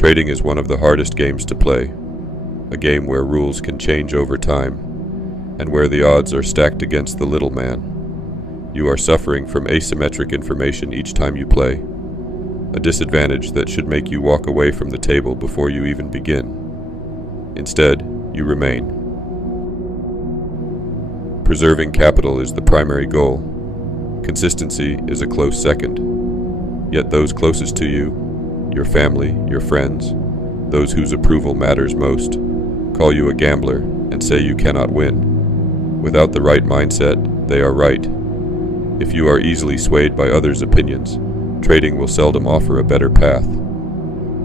Trading is one of the hardest games to play, a game where rules can change over time, and where the odds are stacked against the little man. You are suffering from asymmetric information each time you play, a disadvantage that should make you walk away from the table before you even begin. Instead, you remain. Preserving capital is the primary goal. Consistency is a close second. Yet those closest to you, your family, your friends, those whose approval matters most, call you a gambler and say you cannot win. Without the right mindset, they are right. If you are easily swayed by others' opinions, trading will seldom offer a better path.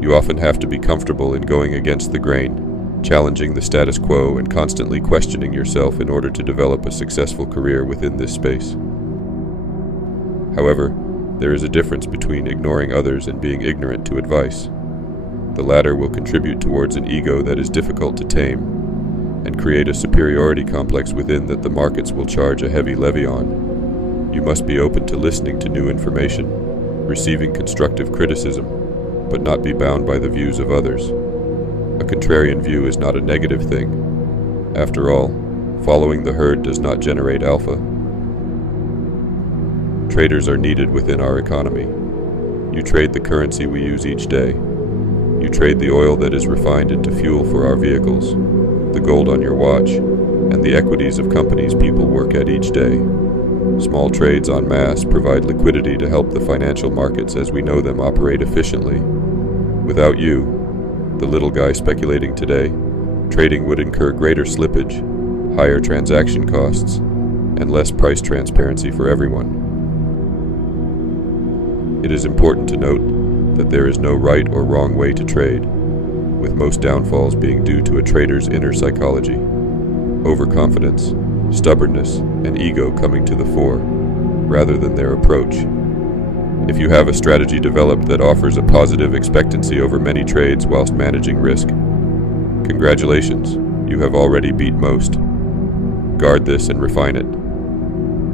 You often have to be comfortable in going against the grain, challenging the status quo and constantly questioning yourself in order to develop a successful career within this space. However, there is a difference between ignoring others and being ignorant to advice. The latter will contribute towards an ego that is difficult to tame, and create a superiority complex within that the markets will charge a heavy levy on. You must be open to listening to new information, receiving constructive criticism, but not be bound by the views of others. A contrarian view is not a negative thing. After all, following the herd does not generate alpha. Traders are needed within our economy. You trade the currency we use each day. You trade the oil that is refined into fuel for our vehicles, the gold on your watch, and the equities of companies people work at each day. Small trades en masse provide liquidity to help the financial markets as we know them operate efficiently. Without you, the little guy speculating today, trading would incur greater slippage, higher transaction costs, and less price transparency for everyone. It is important to note that there is no right or wrong way to trade, with most downfalls being due to a trader's inner psychology, overconfidence, stubbornness, and ego coming to the fore, rather than their approach. If you have a strategy developed that offers a positive expectancy over many trades whilst managing risk, congratulations, you have already beat most. Guard this and refine it.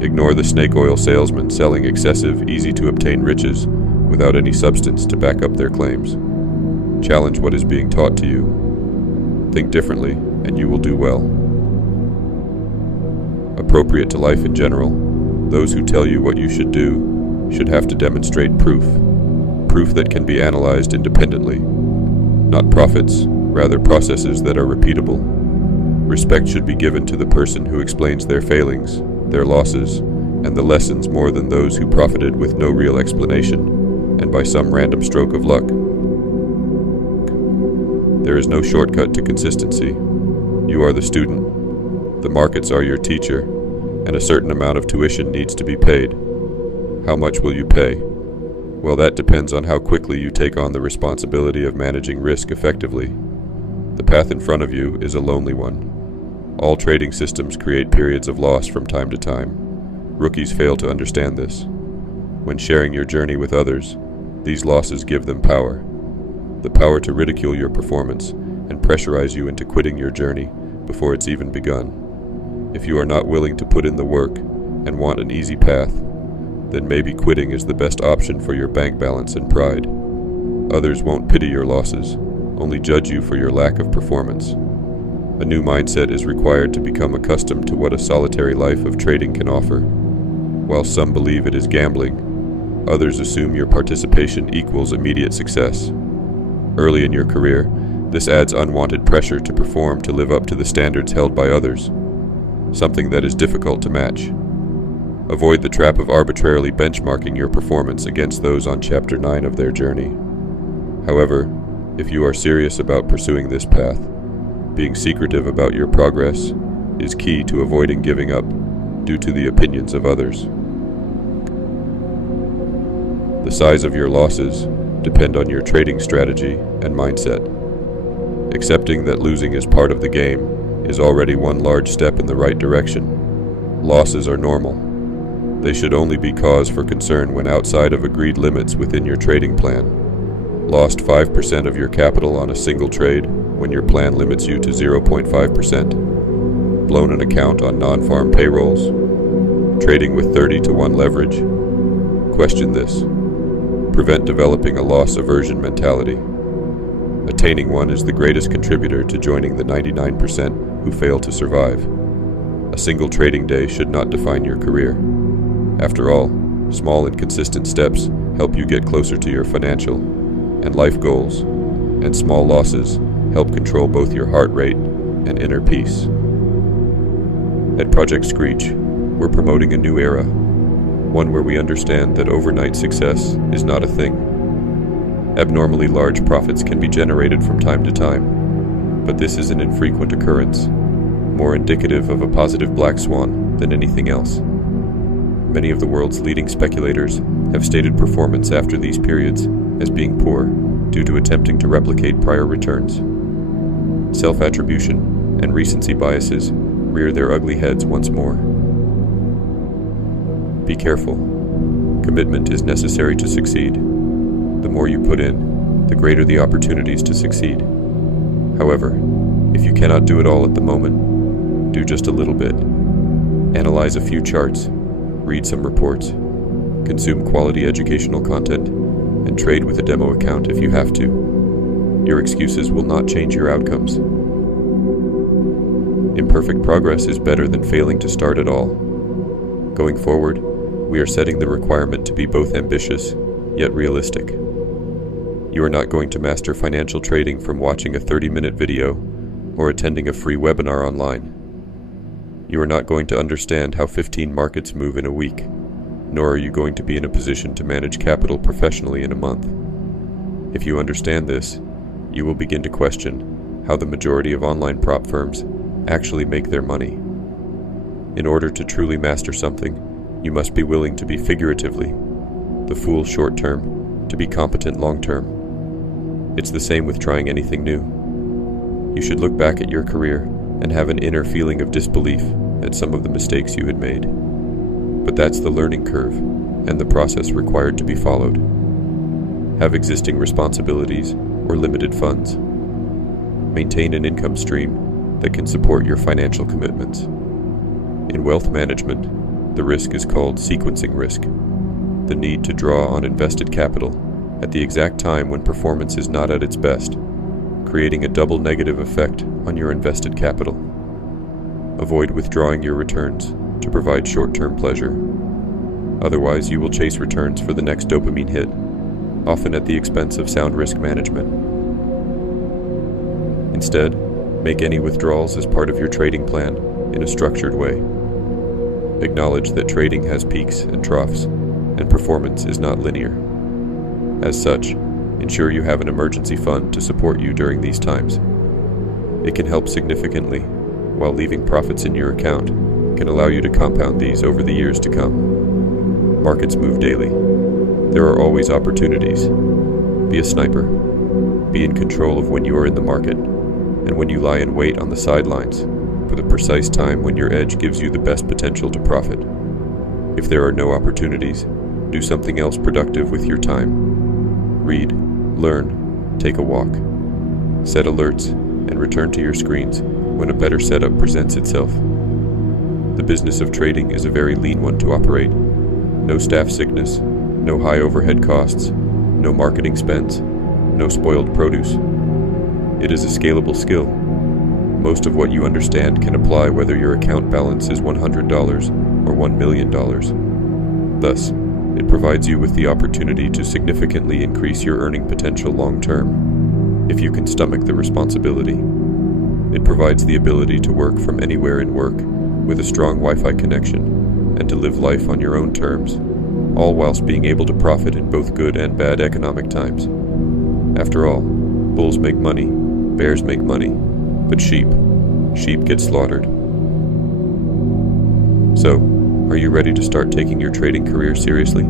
Ignore the snake oil salesman selling excessive, easy-to-obtain riches without any substance to back up their claims. Challenge what is being taught to you. Think differently, and you will do well. Appropriate to life in general, those who tell you what you should do should have to demonstrate proof that can be analyzed independently. Not profits, rather processes that are repeatable. Respect should be given to the person who explains their failings, their losses, and the lessons more than those who profited with no real explanation, and by some random stroke of luck. There is no shortcut to consistency. You are the student, the markets are your teacher, and a certain amount of tuition needs to be paid. How much will you pay? Well, that depends on how quickly you take on the responsibility of managing risk effectively. The path in front of you is a lonely one. All trading systems create periods of loss from time to time. Rookies fail to understand this. When sharing your journey with others, these losses give them power. The power to ridicule your performance and pressurize you into quitting your journey before it's even begun. If you are not willing to put in the work and want an easy path, then maybe quitting is the best option for your bank balance and pride. Others won't pity your losses, only judge you for your lack of performance. A new mindset is required to become accustomed to what a solitary life of trading can offer. While some believe it is gambling, others assume your participation equals immediate success. Early in your career, this adds unwanted pressure to perform to live up to the standards held by others, something that is difficult to match. Avoid the trap of arbitrarily benchmarking your performance against those on Chapter 9 of their journey. However, if you are serious about pursuing this path, being secretive about your progress is key to avoiding giving up due to the opinions of others. The size of your losses depend on your trading strategy and mindset. Accepting that losing is part of the game is already one large step in the right direction. Losses are normal. They should only be cause for concern when outside of agreed limits within your trading plan. Lost 5% of your capital on a single trade when your plan limits you to 0.5%. Blown an account on non-farm payrolls. Trading with 30-to-1 leverage. Question this. Prevent developing a loss aversion mentality. Attaining one is the greatest contributor to joining the 99% who fail to survive. A single trading day should not define your career. After all, small and consistent steps help you get closer to your financial and life goals, and small losses help control both your heart rate and inner peace. At Project Screech, we're promoting a new era, one where we understand that overnight success is not a thing. Abnormally large profits can be generated from time to time, but this is an infrequent occurrence, more indicative of a positive black swan than anything else. Many of the world's leading speculators have stated performance after these periods as being poor due to attempting to replicate prior returns. Self-attribution and recency biases rear their ugly heads once more. Be careful. Commitment is necessary to succeed. The more you put in, the greater the opportunities to succeed. However, if you cannot do it all at the moment, do just a little bit. Analyze a few charts, read some reports, consume quality educational content, and trade with a demo account if you have to. Your excuses will not change your outcomes. Imperfect progress is better than failing to start at all. Going forward, we are setting the requirement to be both ambitious, yet realistic. You are not going to master financial trading from watching a 30-minute video or attending a free webinar online. You are not going to understand how 15 markets move in a week, nor are you going to be in a position to manage capital professionally in a month. If you understand this, you will begin to question how the majority of online prop firms actually make their money. In order to truly master something, you must be willing to be figuratively the fool short-term to be competent long-term. It's the same with trying anything new. You should look back at your career and have an inner feeling of disbelief at some of the mistakes you had made. But that's the learning curve and the process required to be followed. Have existing responsibilities or limited funds. Maintain an income stream that can support your financial commitments. In wealth management, the risk is called sequencing risk, the need to draw on invested capital at the exact time when performance is not at its best, creating a double negative effect on your invested capital. Avoid withdrawing your returns to provide short-term pleasure. Otherwise, you will chase returns for the next dopamine hit, often at the expense of sound risk management. Instead, make any withdrawals as part of your trading plan in a structured way. Acknowledge that trading has peaks and troughs, and performance is not linear. As such, ensure you have an emergency fund to support you during these times. It can help significantly, while leaving profits in your account can allow you to compound these over the years to come. Markets move daily. There are always opportunities. Be a sniper. Be in control of when you are in the market, and when you lie in wait on the sidelines for the precise time when your edge gives you the best potential to profit. If there are no opportunities, do something else productive with your time. Read, learn, take a walk. Set alerts, and return to your screens when a better setup presents itself. The business of trading is a very lean one to operate. No staff sickness, no high overhead costs, no marketing spends, no spoiled produce. It is a scalable skill. Most of what you understand can apply whether your account balance is $100 or $1 million. Thus, it provides you with the opportunity to significantly increase your earning potential long-term, if you can stomach the responsibility. It provides the ability to work from anywhere and work with a strong Wi-Fi connection, and to live life on your own terms, all whilst being able to profit in both good and bad economic times. After all, bulls make money, bears make money, but sheep get slaughtered. So, are you ready to start taking your trading career seriously?